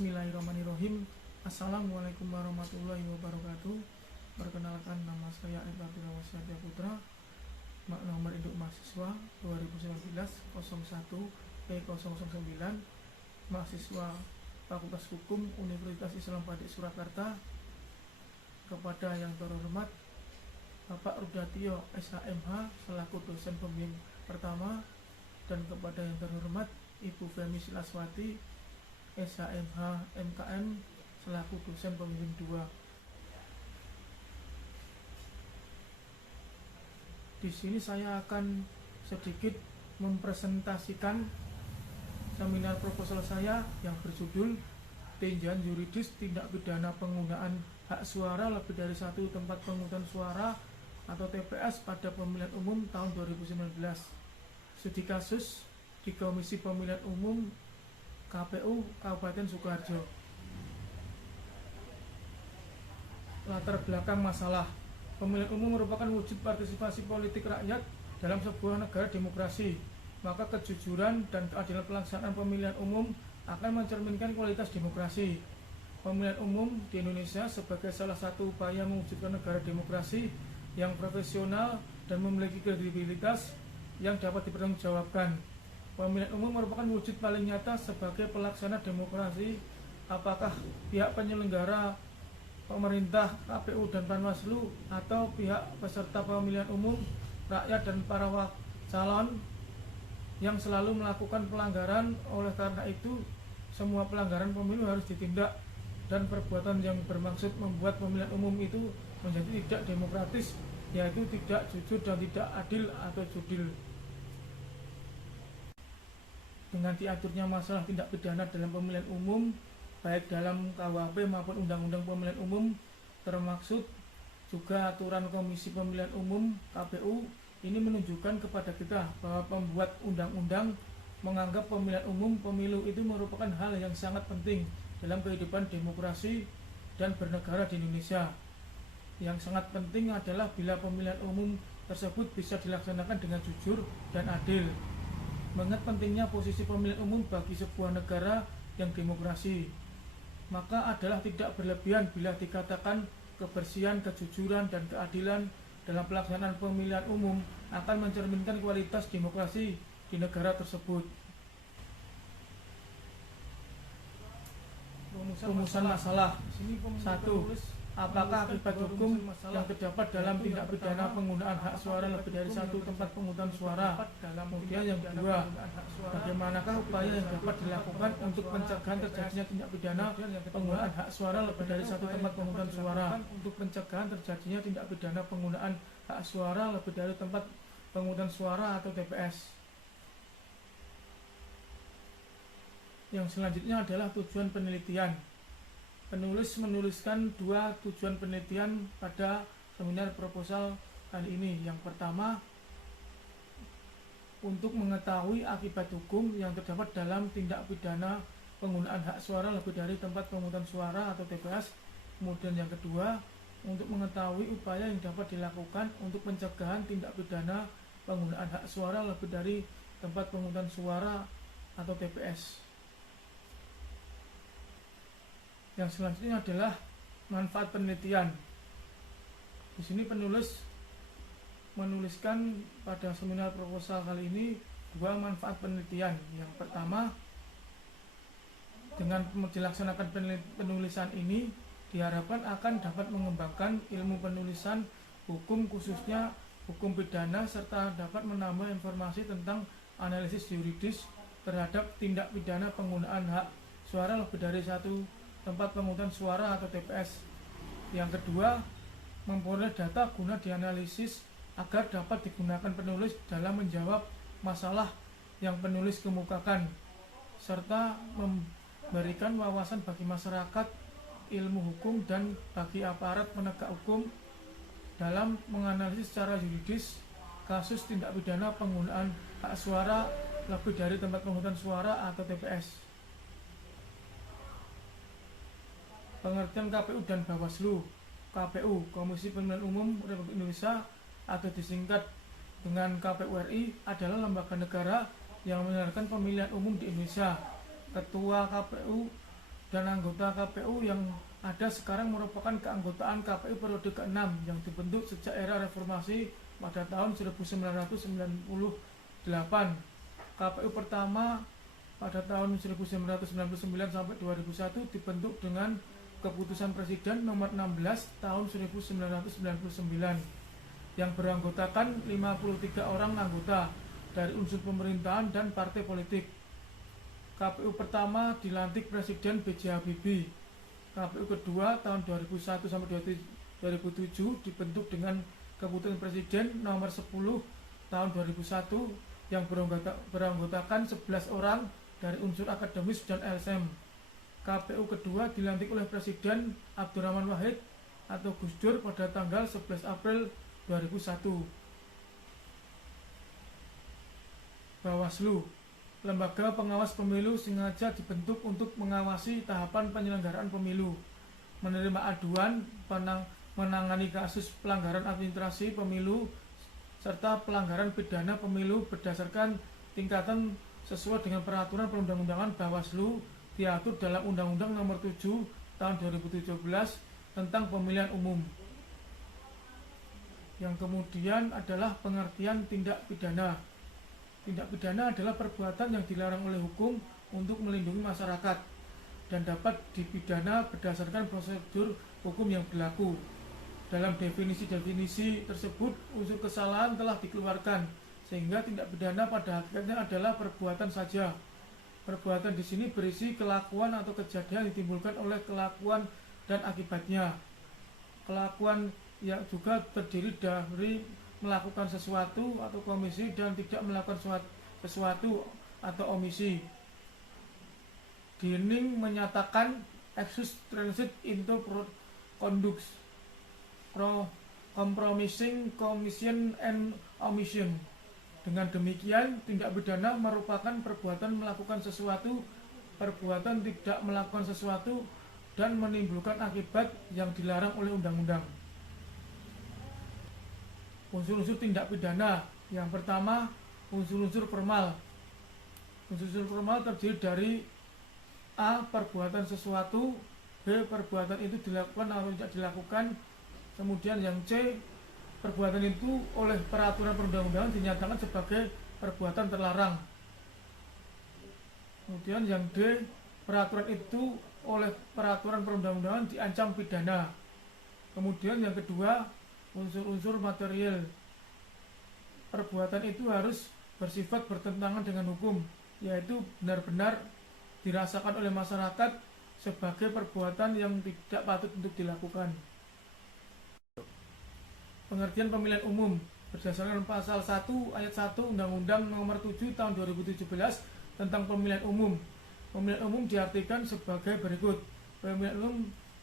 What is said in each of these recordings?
Bismillahirrahmanirrahim. Assalamualaikum warahmatullahi wabarakatuh. Perkenalkan, nama saya Eka Firdausya Putra, nomor induk mahasiswa 2019-01-E009, mahasiswa Fakultas Hukum Universitas Islam Padik Surakarta. Kepada yang terhormat Bapak Rudatio SHMH selaku dosen pembimbing pertama, dan kepada yang terhormat Ibu Femi Silaswati SHMH MKM selaku dosen pembimbing 2. Di sini saya akan sedikit mempresentasikan seminar proposal saya yang berjudul Tinjauan Yuridis Tindak Pidana Penggunaan Hak Suara Lebih dari Satu Tempat Pemungutan Suara atau TPS pada Pemilihan Umum tahun 2019. Studi kasus di Komisi Pemilihan Umum KPU Kabupaten Sukoharjo. Latar belakang masalah: pemilihan umum merupakan wujud partisipasi politik rakyat dalam sebuah negara demokrasi. Maka kejujuran dan keadilan pelaksanaan pemilihan umum akan mencerminkan kualitas demokrasi. Pemilihan umum di Indonesia sebagai salah satu upaya mewujudkan negara demokrasi yang profesional dan memiliki kredibilitas yang dapat dipertanggungjawabkan. Pemilihan umum merupakan wujud paling nyata sebagai pelaksana demokrasi. Apakah pihak penyelenggara, pemerintah, KPU dan Panwaslu, atau pihak peserta pemilihan umum, rakyat dan para calon yang selalu melakukan pelanggaran. Oleh karena itu, semua pelanggaran pemilu harus ditindak, dan perbuatan yang bermaksud membuat pemilihan umum itu menjadi tidak demokratis, yaitu tidak jujur dan tidak adil atau judil. Dengan diaturnya masalah tindak pidana dalam pemilihan umum, baik dalam KUHP maupun Undang-Undang Pemilihan Umum, termaksud juga aturan Komisi Pemilihan Umum KPU, ini menunjukkan kepada kita bahwa pembuat undang-undang menganggap pemilihan umum pemilu itu merupakan hal yang sangat penting dalam kehidupan demokrasi dan bernegara di Indonesia. Yang sangat penting adalah bila pemilihan umum tersebut bisa dilaksanakan dengan jujur dan adil. Mengingat pentingnya posisi pemilihan umum bagi sebuah negara yang demokrasi, maka adalah tidak berlebihan bila dikatakan kebersihan, kejujuran, dan keadilan dalam pelaksanaan pemilihan umum akan mencerminkan kualitas demokrasi di negara tersebut. Rumusan masalah: 1. Apakah akibat hukum yang terdapat dalam tindak pidana penggunaan hak suara lebih dari satu tempat pemungutan suara? Kemudian yang kedua, bagaimanakah upaya yang dapat dilakukan untuk pencegahan terjadinya tindak pidana penggunaan hak suara lebih dari satu tempat pemungutan suara? Untuk pencegahan terjadinya tindak pidana penggunaan hak suara lebih dari tempat pemungutan suara atau TPS. Yang selanjutnya adalah tujuan penelitian. Penulis menuliskan 2 tujuan penelitian pada seminar proposal kali ini. Yang pertama, untuk mengetahui akibat hukum yang terdapat dalam tindak pidana penggunaan hak suara lebih dari tempat pemungutan suara atau TPS. Kemudian yang kedua, untuk mengetahui upaya yang dapat dilakukan untuk pencegahan tindak pidana penggunaan hak suara lebih dari tempat pemungutan suara atau TPS. Yang selanjutnya adalah manfaat penelitian. Di sini penulis menuliskan pada seminar proposal kali ini 2 manfaat penelitian. Yang pertama, dengan dilaksanakan penulisan ini diharapkan akan dapat mengembangkan ilmu penulisan hukum, khususnya hukum pidana, serta dapat menambah informasi tentang analisis yuridis terhadap tindak pidana penggunaan hak suara lebih dari satu tempat pemungutan suara atau TPS. Yang kedua, memperoleh data guna dianalisis agar dapat digunakan penulis dalam menjawab masalah yang penulis kemukakan, serta memberikan wawasan bagi masyarakat ilmu hukum dan bagi aparat penegak hukum dalam menganalisis secara yuridis kasus tindak pidana penggunaan hak suara lebih dari tempat pemungutan suara atau TPS. Pengertian KPU dan Bawaslu. KPU, Komisi Pemilihan Umum Republik Indonesia, atau disingkat dengan KPU RI, adalah lembaga negara yang menyelenggarakan pemilihan umum di Indonesia. Ketua KPU dan anggota KPU yang ada sekarang merupakan keanggotaan KPU periode ke-6 yang dibentuk sejak era reformasi pada tahun 1998. KPU pertama pada tahun 1999 sampai 2001 dibentuk dengan Keputusan Presiden nomor 16 tahun 1999 yang beranggotakan 53 orang anggota dari unsur pemerintahan dan partai politik. KPU pertama dilantik Presiden B.J. Habibie. KPU kedua tahun 2001 sampai 2007 dibentuk dengan Keputusan Presiden nomor 10 tahun 2001 yang beranggotakan 11 orang dari unsur akademis dan LSM. KPU kedua dilantik oleh Presiden Abdurrahman Wahid atau Gus Dur pada tanggal 11 April 2001. Bawaslu, lembaga pengawas pemilu sengaja dibentuk untuk mengawasi tahapan penyelenggaraan pemilu, menerima aduan, menangani kasus pelanggaran administrasi pemilu, serta pelanggaran pidana pemilu berdasarkan tingkatan sesuai dengan peraturan perundang-undangan. Bawaslu diatur dalam Undang-Undang Nomor 7 Tahun 2017 tentang Pemilihan Umum. Yang kemudian adalah pengertian tindak pidana. Tindak pidana adalah perbuatan yang dilarang oleh hukum untuk melindungi masyarakat dan dapat dipidana berdasarkan prosedur hukum yang berlaku. Dalam definisi-definisi tersebut, unsur kesalahan telah dikeluarkan, sehingga tindak pidana pada hakikatnya adalah perbuatan saja. Perbuatan di sini berisi kelakuan atau kejadian yang ditimbulkan oleh kelakuan dan akibatnya. Kelakuan yang juga terdiri dari melakukan sesuatu atau komisi dan tidak melakukan sesuatu atau omisi. Dining menyatakan excuse transit into conduct, compromising commission and omission. Dengan demikian, tindak pidana merupakan perbuatan melakukan sesuatu, perbuatan tidak melakukan sesuatu, dan menimbulkan akibat yang dilarang oleh undang-undang. Unsur-unsur tindak pidana. Yang pertama, unsur-unsur formal. Unsur-unsur formal terdiri dari A. Perbuatan sesuatu, B. Perbuatan itu dilakukan atau tidak dilakukan. Kemudian yang C. Perbuatan itu oleh peraturan perundang-undangan dinyatakan sebagai perbuatan terlarang. Kemudian yang D. Peraturan itu oleh peraturan perundang-undangan diancam pidana. Kemudian yang kedua, unsur-unsur material. Perbuatan itu harus bersifat bertentangan dengan hukum, yaitu benar-benar dirasakan oleh masyarakat sebagai perbuatan yang tidak patut untuk dilakukan. Pengertian pemilihan umum berdasarkan pasal 1 ayat 1 Undang-Undang Nomor 7 Tahun 2017 tentang pemilihan umum. Pemilihan umum diartikan sebagai berikut.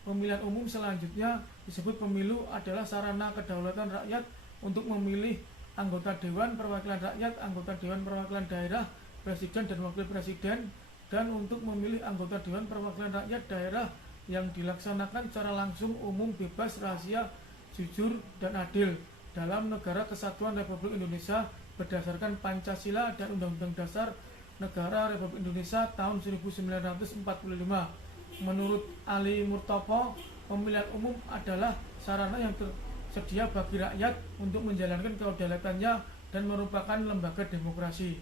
Pemilihan umum selanjutnya disebut pemilu adalah sarana kedaulatan rakyat untuk memilih anggota Dewan Perwakilan Rakyat, anggota Dewan Perwakilan Daerah, Presiden dan Wakil Presiden, dan untuk memilih anggota Dewan Perwakilan Rakyat daerah yang dilaksanakan secara langsung, umum, bebas, rahasia, jujur, dan adil dalam Negara Kesatuan Republik Indonesia berdasarkan Pancasila dan Undang-Undang Dasar Negara Republik Indonesia tahun 1945. Menurut Ali Murtopo, pemilihan umum adalah sarana yang tersedia bagi rakyat untuk menjalankan kedaulatannya dan merupakan lembaga demokrasi.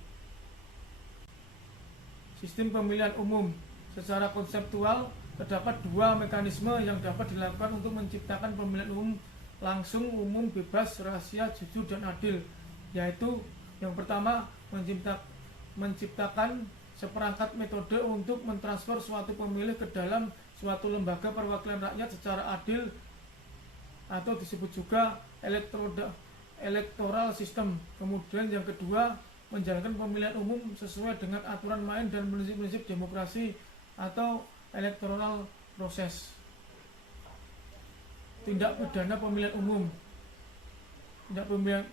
Sistem pemilihan umum. Secara konseptual, terdapat dua mekanisme yang dapat dilakukan untuk menciptakan pemilihan umum langsung, umum, bebas, rahasia, jujur, dan adil, yaitu yang pertama, menciptakan seperangkat metode untuk mentransfer suatu pemilih ke dalam suatu lembaga perwakilan rakyat secara adil atau disebut juga electoral system. Kemudian yang kedua, menjalankan pemilihan umum sesuai dengan aturan main dan prinsip-prinsip demokrasi atau electoral proses. Tindak pidana pemilihan umum.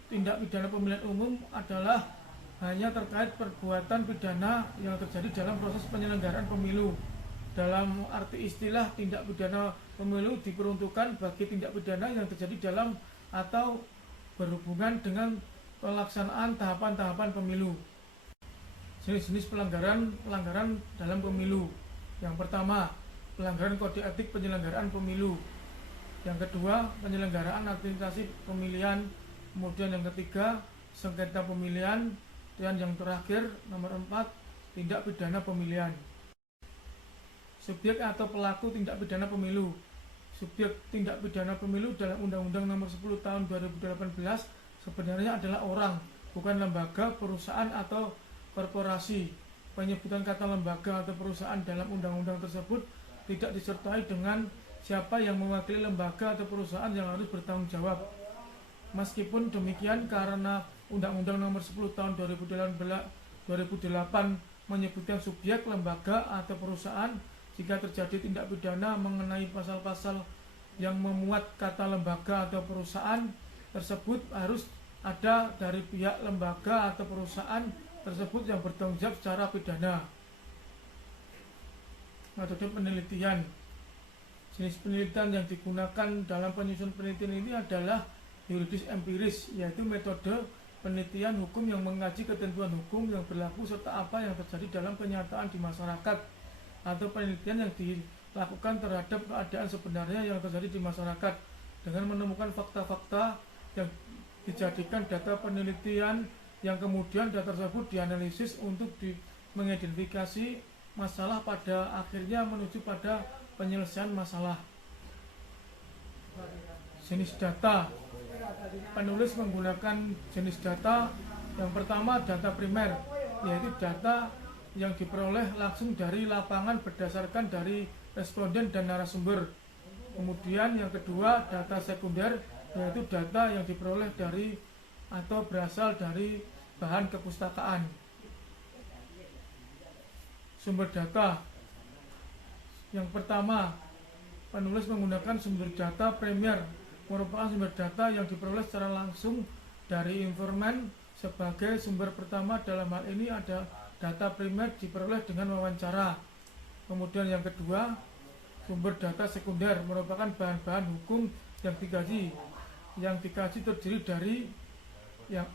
Tindak pidana pemilihan umum adalah hanya terkait perbuatan pidana yang terjadi dalam proses penyelenggaraan pemilu. Dalam arti istilah, tindak pidana pemilu diperuntukkan bagi tindak pidana yang terjadi dalam atau berhubungan dengan pelaksanaan tahapan-tahapan pemilu. Jenis-jenis pelanggaran dalam pemilu. Yang pertama, pelanggaran kode etik penyelenggaraan pemilu. Yang kedua, penyelenggaraan administrasi pemilihan. Kemudian yang ketiga, sengketa pemilihan. Dan yang terakhir, nomor 4, tindak pidana pemilihan. Subjek atau pelaku tindak pidana pemilu. Subjek tindak pidana pemilu dalam Undang-Undang Nomor 10 Tahun 2018 sebenarnya adalah orang, bukan lembaga, perusahaan atau korporasi. Penyebutan kata lembaga atau perusahaan dalam undang-undang tersebut tidak disertai dengan siapa yang mewakili lembaga atau perusahaan yang harus bertanggung jawab. Meskipun demikian, karena Undang-Undang Nomor 10 Tahun 2008 menyebutkan subjek, lembaga, atau perusahaan, jika terjadi tindak pidana mengenai pasal-pasal yang memuat kata lembaga atau perusahaan tersebut, harus ada dari pihak lembaga atau perusahaan tersebut yang bertanggung jawab secara pidana. Metode penelitian. Jenis penelitian yang digunakan dalam penyusunan penelitian ini adalah yuridis empiris, yaitu metode penelitian hukum yang mengkaji ketentuan hukum yang berlaku serta apa yang terjadi dalam kenyataan di masyarakat, atau penelitian yang dilakukan terhadap keadaan sebenarnya yang terjadi di masyarakat dengan menemukan fakta-fakta yang dijadikan data penelitian, yang kemudian data tersebut dianalisis untuk mengidentifikasi masalah pada akhirnya menuju pada penyelesaian masalah. Jenis data. Penulis menggunakan jenis data. Yang pertama, data primer, yaitu data yang diperoleh langsung dari lapangan berdasarkan dari responden dan narasumber. Kemudian yang kedua, data sekunder, yaitu data yang diperoleh dari atau berasal dari bahan kepustakaan. Sumber data. Yang pertama, penulis menggunakan sumber data primer, merupakan sumber data yang diperoleh secara langsung dari informan. Sebagai sumber pertama dalam hal ini ada data primer diperoleh dengan wawancara. Kemudian yang kedua, sumber data sekunder merupakan bahan-bahan hukum yang dikaji. Yang dikaji terdiri dari yang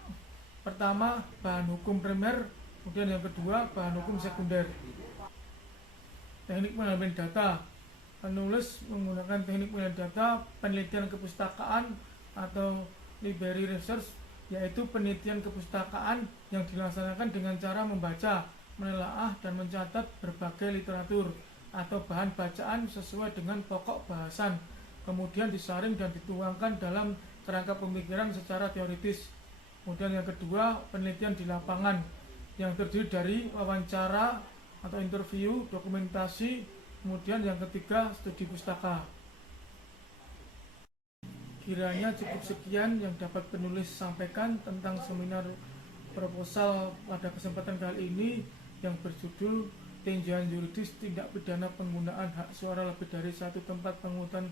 pertama bahan hukum primer, kemudian yang kedua bahan hukum sekunder. Teknik pengambilan data. Penulis menggunakan teknik pengambilan data penelitian kepustakaan atau library research, yaitu penelitian kepustakaan yang dilaksanakan dengan cara membaca, menelaah, dan mencatat berbagai literatur atau bahan bacaan sesuai dengan pokok bahasan, kemudian disaring dan dituangkan dalam kerangka pemikiran secara teoritis. Kemudian yang kedua, penelitian di lapangan yang terdiri dari wawancara atau interview, dokumentasi. Kemudian yang ketiga, studi pustaka. Kiranya cukup sekian yang dapat penulis sampaikan tentang seminar proposal pada kesempatan kali ini yang berjudul Tinjauan Yuridis Tindak Pidana Penggunaan Hak Suara Lebih dari Satu Tempat Pemungutan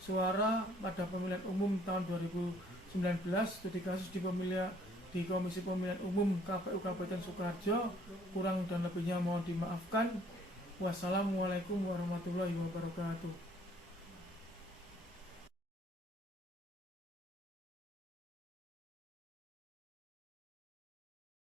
Suara pada Pemilihan Umum tahun 2019, studi kasus di Komisi Pemilihan Umum KPU Kabupaten Sukoharjo. Kurang dan lebihnya mohon dimaafkan. Wassalamualaikum warahmatullahi wabarakatuh.